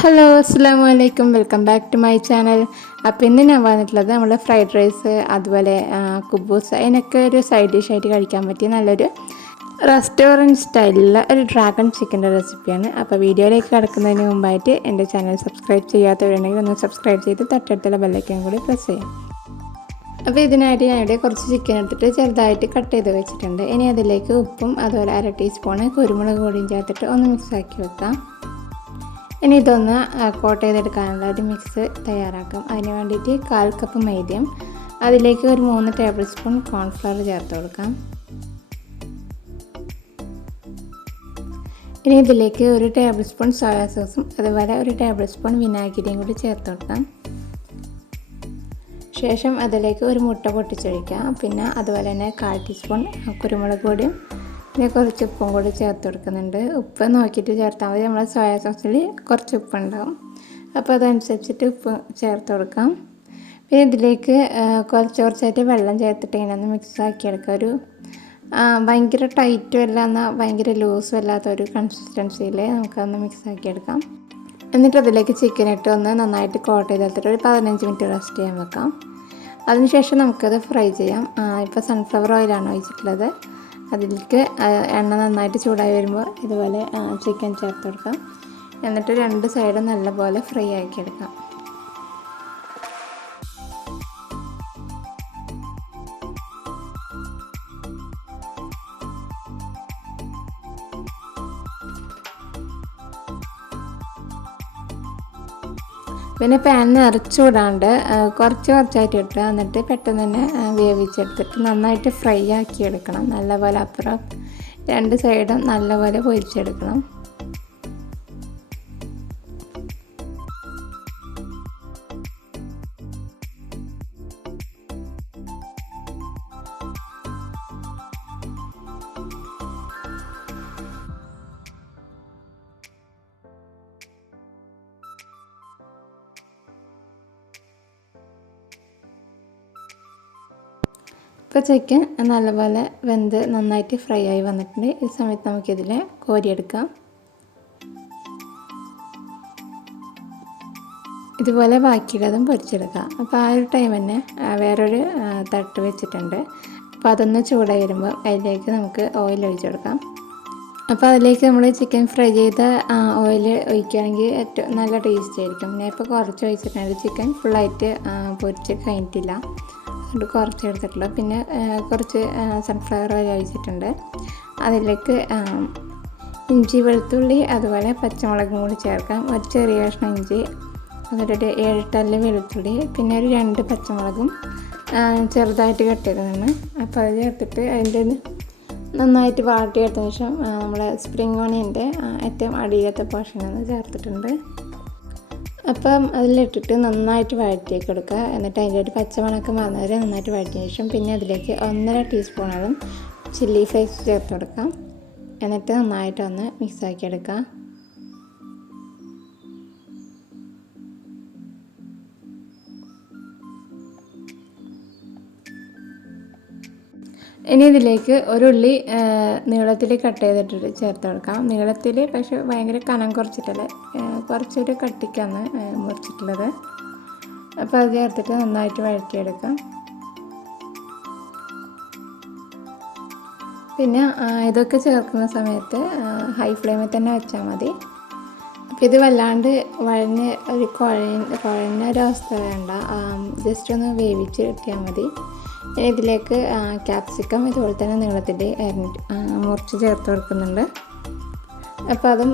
Hello അസ്സാം വലൈക്കും, welcome back to my channel. അപ്പോൾ ഇന്ന് ഞാൻ വന്നിട്ടുള്ളത് നമ്മൾ ഫ്രൈഡ് റൈസ് അതുപോലെ കുബൂസ് അതിനൊക്കെ ഒരു സൈഡ് ഡിഷായിട്ട് കഴിക്കാൻ പറ്റിയ നല്ലൊരു റെസ്റ്റോറൻറ്റ് സ്റ്റൈലിലുള്ള ഒരു ഡ്രാഗൺ ചിക്കൻ്റെ റെസിപ്പിയാണ്. അപ്പോൾ വീഡിയോയിലേക്ക് കിടക്കുന്നതിന് മുമ്പായിട്ട് എൻ്റെ ചാനൽ സബ്സ്ക്രൈബ് ചെയ്യാത്തവരുണ്ടെങ്കിൽ ഒന്ന് സബ്സ്ക്രൈബ് ചെയ്ത് തൊട്ടടുത്തുള്ള ബെല്ലൈക്കൻ കൂടി പ്രസ് ചെയ്യാം. അപ്പോൾ ഇതിനായിട്ട് ഞാനിവിടെ കുറച്ച് ചിക്കൻ എടുത്തിട്ട് ചെറുതായിട്ട് കട്ട് ചെയ്ത് വെച്ചിട്ടുണ്ട്. ഇനി അതിലേക്ക് ഉപ്പും അതുപോലെ 1/2 ടീസ്പൂണ് കുരുമുളക് പൊടിയും ചേർത്തിട്ട് ഒന്ന് മിക്സാക്കി വെക്കാം. ഇനി ഇതൊന്ന് കോട്ട് ചെയ്തെടുക്കാനുള്ള ഒരു മിക്സ് തയ്യാറാക്കാം. അതിന് വേണ്ടിയിട്ട് 1/4 കപ്പ് മൈദയും അതിലേക്ക് ഒരു 3 ടേബിൾ സ്പൂൺ കോൺഫ്ലവർ ചേർത്ത് കൊടുക്കാം. ഇനി ഇതിലേക്ക് ഒരു ടേബിൾ സ്പൂൺ സോയാ സോസും അതുപോലെ ഒരു ടേബിൾ സ്പൂൺ വിനാഗിരിയും കൂടി ചേർത്ത് കൊടുക്കാം. ശേഷം അതിലേക്ക് ഒരു മുട്ട പൊട്ടിച്ചൊഴിക്കാം. പിന്നെ അതുപോലെ തന്നെ 1/4 ടീസ്പൂൺ കുരുമുളക് പൊടിയും പിന്നെ കുറച്ച് ഉപ്പും കൂടി ചേർത്ത് കൊടുക്കുന്നുണ്ട്. ഉപ്പ് നോക്കിയിട്ട് ചേർത്താൽ മതി, നമ്മൾ സോയാ സോസിൽ കുറച്ച് ഉപ്പുണ്ടാവും, അപ്പോൾ അതനുസരിച്ചിട്ട് ഉപ്പ് ചേർത്ത് കൊടുക്കാം. പിന്നെ ഇതിലേക്ക് കുറച്ചായിട്ട് വെള്ളം ചേർത്തിട്ട് ഇങ്ങനെ ഒന്ന് മിക്സ് ആക്കിയെടുക്കുക. ഒരു ഭയങ്കര ടൈറ്റും അല്ല എന്നാൽ ഭയങ്കര ലൂസും അല്ലാത്ത ഒരു കൺസിസ്റ്റൻസിയിൽ നമുക്കൊന്ന് മിക്സ് ആക്കിയെടുക്കാം. എന്നിട്ട് അതിലേക്ക് ചിക്കൻ ഇട്ട് ഒന്ന് നന്നായിട്ട് കോട്ട് ചെയ്തെടുത്തിട്ട് ഒരു 15 മിനിറ്റ് റെസ്റ്റ് ചെയ്യാൻ വെക്കാം. അതിനുശേഷം നമുക്കത് ഫ്രൈ ചെയ്യാം. ഇപ്പോൾ സൺഫ്ലവർ ഓയിലാണ് ഒഴിച്ചിട്ടുള്ളത്. അതിലേക്ക് എണ്ണ നന്നായിട്ട് ചൂടായി വരുമ്പോൾ ഇതുപോലെ ചിക്കൻ ചേർത്ത് കൊടുക്കാം. എന്നിട്ട് 2 സൈഡും നല്ലപോലെ ഫ്രൈ ആക്കിയെടുക്കാം. പിന്നെ പാൻ നിറച്ച് വിടാണ്ട് കുറച്ചായിട്ട് ഇട്ട് എന്നിട്ട് പെട്ടെന്ന് തന്നെ വേവിച്ചെടുത്തിട്ട് നന്നായിട്ട് ഫ്രൈ ആക്കി എടുക്കണം. നല്ലപോലെ അപ്പുറം 2 സൈഡും നല്ലപോലെ പൊരിച്ചെടുക്കണം. ഇപ്പോൾ ചിക്കൻ നല്ലപോലെ വെന്ത് നന്നായിട്ട് ഫ്രൈ ആയി വന്നിട്ടുണ്ട്. ഈ സമയത്ത് നമുക്കിതിൽ കോരിയെടുക്കാം. ഇതുപോലെ ബാക്കിയുള്ളതും പൊരിച്ചെടുക്കാം. അപ്പോൾ ആ ഒരു ടൈം തന്നെ വേറൊരു തട്ട് വെച്ചിട്ടുണ്ട്. അപ്പോൾ അതൊന്ന് ചൂടായി വരുമ്പോൾ അതിലേക്ക് നമുക്ക് ഓയിൽ ഒഴിച്ച് കൊടുക്കാം. അപ്പോൾ അതിലേക്ക് നമ്മൾ ചിക്കൻ ഫ്രൈ ചെയ്ത ഓയിൽ ഒഴിക്കുകയാണെങ്കിൽ ഏറ്റവും നല്ല ടേസ്റ്റ് ആയിരിക്കും. ഞാൻ ഇപ്പോൾ കുറച്ച് ഒഴിച്ചിട്ടുണ്ട്. ചിക്കൻ ഫുള്ളായിട്ട് പൊരിച്ച് കഴിഞ്ഞിട്ടില്ല, അതുകൊണ്ട് കുറച്ച് എടുത്തിട്ടുള്ളൂ. പിന്നെ കുറച്ച് സൺഫ്ലവർ ഓയിൽ ഒഴിച്ചിട്ടുണ്ട്. അതിലേക്ക് ഇഞ്ചി വെളുത്തുള്ളി അതുപോലെ പച്ചമുളകും കൂടി ചേർക്കാം. ഒരു ചെറിയ കഷ്ണം ഇഞ്ചി, അതൊരു 7 ടല്ല് വെളുത്തുള്ളി, പിന്നെ ഒരു 2 പച്ചമുളകും ചെറുതായിട്ട് കട്ട് ചെയ്തതാണ്. അപ്പോൾ അത് ചേർത്തിട്ട് അതിൻ്റെ നന്നായിട്ട് വാട്ടിയെടുത്തതിന് ശേഷം നമ്മൾ സ്പ്രിംഗ് ഓണിയൻ്റെ ഏറ്റവും അടിയിലത്തെ പോർഷൻ ഒന്ന് ചേർത്തിട്ടുണ്ട്. അപ്പം അതിലിട്ടിട്ട് നന്നായിട്ട് വഴറ്റിയൊക്കെ എടുക്കുക. എന്നിട്ട് അതിൻ്റെ ഒരു പച്ചമണക്കം വന്നവരെ നന്നായിട്ട് വഴറ്റിയ ശേഷം പിന്നെ അതിലേക്ക് 1/2 ടീസ്പൂണോളം ചില്ലി ഫ്ലേക്സ് ചേർത്ത് കൊടുക്കാം. എന്നിട്ട് നന്നായിട്ടൊന്ന് മിക്സാക്കി എടുക്കുക. ഇനി ഇതിലേക്ക് ഒരു ഉള്ളി നീളത്തിൽ കട്ട് ചെയ്തിട്ട് ചേർത്ത് കൊടുക്കാം. നീളത്തിൽ പക്ഷേ ഭയങ്കര കനം കുറച്ചിട്ടല്ലേ, കുറച്ചൊരു കട്ടിക്കാണ് മുറിച്ചിട്ടുള്ളത്. അപ്പോൾ അത് ചേർത്തിട്ട് നന്നായിട്ട് വഴറ്റിയെടുക്കാം. പിന്നെ ഇതൊക്കെ ചേർക്കുന്ന സമയത്ത് ഹൈ ഫ്ലെയിമിൽ തന്നെ വെച്ചാൽ മതി. അപ്പോൾ ഇത് വല്ലാണ്ട് വഴഞ്ഞ് ഒരു കുഴഞ്ഞ ഒരവസ്ഥ വേണ്ട, ജസ്റ്റ് ഒന്ന് വേവിച്ച് കിട്ടിയാൽ മതി. ഇനി ഇതിലേക്ക് ക്യാപ്സിക്കം ഇതുപോലെ തന്നെ നീളത്തിൽ മുറിച്ച് ചേർത്ത് കൊടുക്കുന്നുണ്ട്. അപ്പോൾ അതും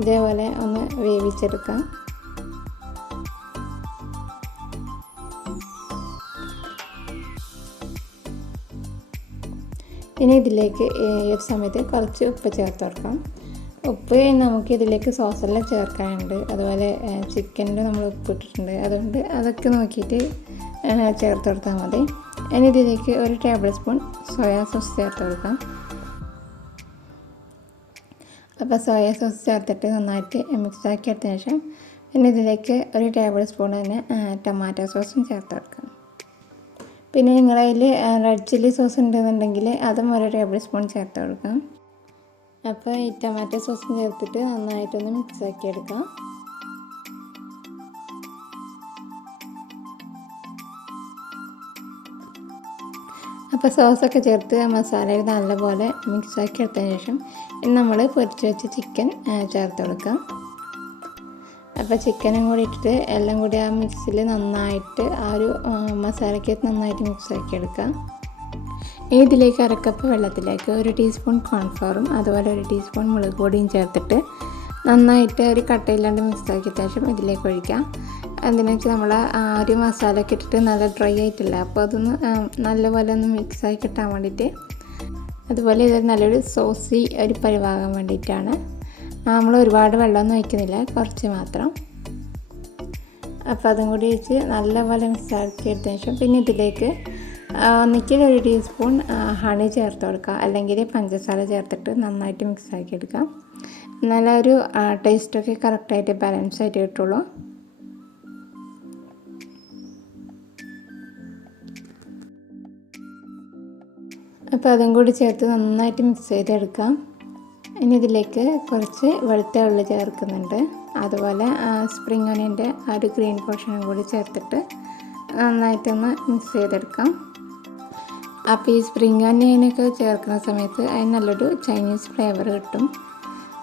ഇതേപോലെ ഒന്ന് വേവിച്ചെടുക്കാം. ഇനി ഇതിലേക്ക് ഈ സമയത്ത് കുറച്ച് ഉപ്പ് ചേർത്ത് കൊടുക്കാം. ഉപ്പ് നമുക്ക് ഇതിലേക്ക് സോസെല്ലാം ചേർക്കാനുണ്ട്, അതുപോലെ ചിക്കനിൽ നമ്മൾ ഉപ്പ് ഇട്ടിട്ടുണ്ട്, അതുകൊണ്ട് അതൊക്കെ നോക്കിയിട്ട് ചേർത്ത് കൊടുത്താൽ മതി. ഇനി ഇതിലേക്ക് ഒരു ടേബിൾ സ്പൂൺ സോയാ സോസ് ചേർത്ത് കൊടുക്കാം. അപ്പോൾ സോയാ സോസ് ചേർത്തിട്ട് നന്നായിട്ട് മിക്സാക്കി എടുത്തതിന് ശേഷം പിന്നെ ഇതിലേക്ക് ഒരു ടേബിൾ സ്പൂൺ തന്നെ ടൊമാറ്റോ സോസും ചേർത്ത് കൊടുക്കാം. പിന്നെ നിങ്ങളതിൽ റെഡ് ചില്ലി സോസ് ഉണ്ടെന്നുണ്ടെങ്കിൽ അതും ഒരു ടേബിൾ സ്പൂൺ ചേർത്ത് കൊടുക്കാം. അപ്പോൾ ഈ ടൊമാറ്റോ സോസും ചേർത്തിട്ട് നന്നായിട്ടൊന്ന് മിക്സാക്കി എടുക്കാം. അപ്പോൾ സോസൊക്കെ ചേർത്ത് മസാലയിൽ നല്ലപോലെ മിക്സാക്കി എടുത്തതിന് ശേഷം നമ്മൾ പൊരിച്ച് വെച്ച് ചിക്കൻ ചേർത്ത് കൊടുക്കാം. അപ്പോൾ ചിക്കനും കൂടി ഇട്ടിട്ട് എല്ലാം കൂടി ആ മിക്സിൽ നന്നായിട്ട് ആ ഒരു മസാലയ്ക്ക് നന്നായിട്ട് മിക്സാക്കി എടുക്കാം. ഇനി ഇതിലേക്ക് 1 കപ്പ് വെള്ളത്തിലേക്ക് 1 ടീസ്പൂൺ കോൺഫ്ലവറും അതുപോലെ 1 ടീസ്പൂൺ മുളക് പൊടിയും ചേർത്തിട്ട് നന്നായിട്ട് ഒരു കട്ടയില്ലാണ്ട് മിക്സാക്കിയ ശേഷം ഇതിലേക്ക് ഒഴിക്കാം. എന്തിനാ വെച്ചാൽ നമ്മൾ ആ ഒരു മസാലയൊക്കെ ഇട്ടിട്ട് നല്ല ഡ്രൈ ആയിട്ടില്ല, അപ്പോൾ അതൊന്ന് നല്ലപോലെ ഒന്ന് മിക്സായി കിട്ടാൻ വേണ്ടിയിട്ട്, അതുപോലെ ഇത് നല്ലൊരു സോസി ഒരു പരിവാകാൻ വേണ്ടിയിട്ടാണ്. നമ്മൾ ഒരുപാട് വെള്ളമൊന്നും ഒഴിക്കുന്നില്ല, കുറച്ച് മാത്രം. അപ്പോൾ അതും കൂടി ഒഴിച്ച് നല്ലപോലെ മിക്സാക്കി എടുത്തതിന് ശേഷം പിന്നെ ഇതിലേക്ക് ഒന്നിക്കൽ 1 ടീസ്പൂൺ ഹണി ചേർത്ത് കൊടുക്കുക, അല്ലെങ്കിൽ പഞ്ചസാര ചേർത്തിട്ട് നന്നായിട്ട് മിക്സാക്കി എടുക്കാം. നല്ലൊരു ടേസ്റ്റൊക്കെ കറക്റ്റായിട്ട് ബാലൻസ് ആയിട്ട് കിട്ടുള്ളൂ. അപ്പോൾ അതും കൂടി ചേർത്ത് നന്നായിട്ട് മിക്സ് ചെയ്തെടുക്കാം. ഇനി ഇതിലേക്ക് കുറച്ച് വെളുത്ത ഉള്ളി ചേർക്കുന്നുണ്ട്, അതുപോലെ സ്പ്രിംഗ് ഓണിയൻ്റെ ആ ഒരു ഗ്രീൻ പോർഷനും കൂടി ചേർത്തിട്ട് നന്നായിട്ടൊന്ന് മിക്സ് ചെയ്തെടുക്കാം. അപ്പോൾ ഈ സ്പ്രിംഗ് ഓണിയനൊക്കെ ചേർക്കുന്ന സമയത്ത് അതിന് നല്ലൊരു ചൈനീസ് ഫ്ലേവർ കിട്ടും.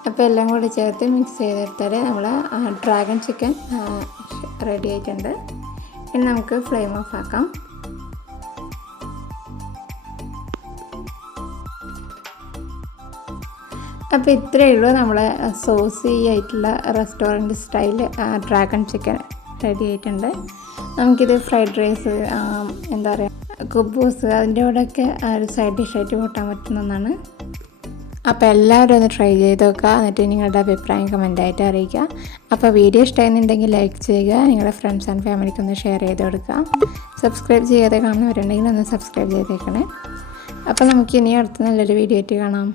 അപ്പോൾ എല്ലാം കൂടി ചേർത്ത് മിക്സ് ചെയ്തെടുത്താൽ നമ്മൾ ഡ്രാഗൺ ചിക്കൻ റെഡി ആയിട്ടുണ്ട്. ഇനി നമുക്ക് ഫ്ലെയിം ഓഫ് ആക്കാം. അപ്പോൾ ഇത്രയേ ഉള്ളൂ നമ്മുടെ സോസി ആയിട്ടുള്ള restaurant style dragon chicken ready ആയിട്ടുണ്ട്. നമുക്കിത് ഫ്രൈഡ് റൈസ്, എന്താ പറയുക, കുബൂസ്, അതിൻ്റെ കൂടെയൊക്കെ ഒരു സൈഡ് ഡിഷായിട്ട് കൂട്ടാൻ പറ്റുന്ന ഒന്നാണ്. അപ്പോൾ എല്ലാവരും ഒന്ന് ട്രൈ ചെയ്ത് നോക്കുക, എന്നിട്ട് നിങ്ങളുടെ അഭിപ്രായം കമൻറ്റായിട്ട് അറിയിക്കുക. അപ്പോൾ വീഡിയോ ഇഷ്ടമായിരുന്നുണ്ടെങ്കിൽ ലൈക്ക് ചെയ്യുക, നിങ്ങളുടെ ഫ്രണ്ട്സ് ആൻഡ് ഫാമിലിക്ക് ഒന്ന് ഷെയർ ചെയ്ത് കൊടുക്കുക. സബ്സ്ക്രൈബ് ചെയ്യാതെ കാണുന്നവരുണ്ടെങ്കിൽ ഒന്ന് സബ്സ്ക്രൈബ് ചെയ്തേക്കണേ. അപ്പോൾ നമുക്കിനി അടുത്ത നല്ലൊരു വീഡിയോ ആയിട്ട് കാണാം.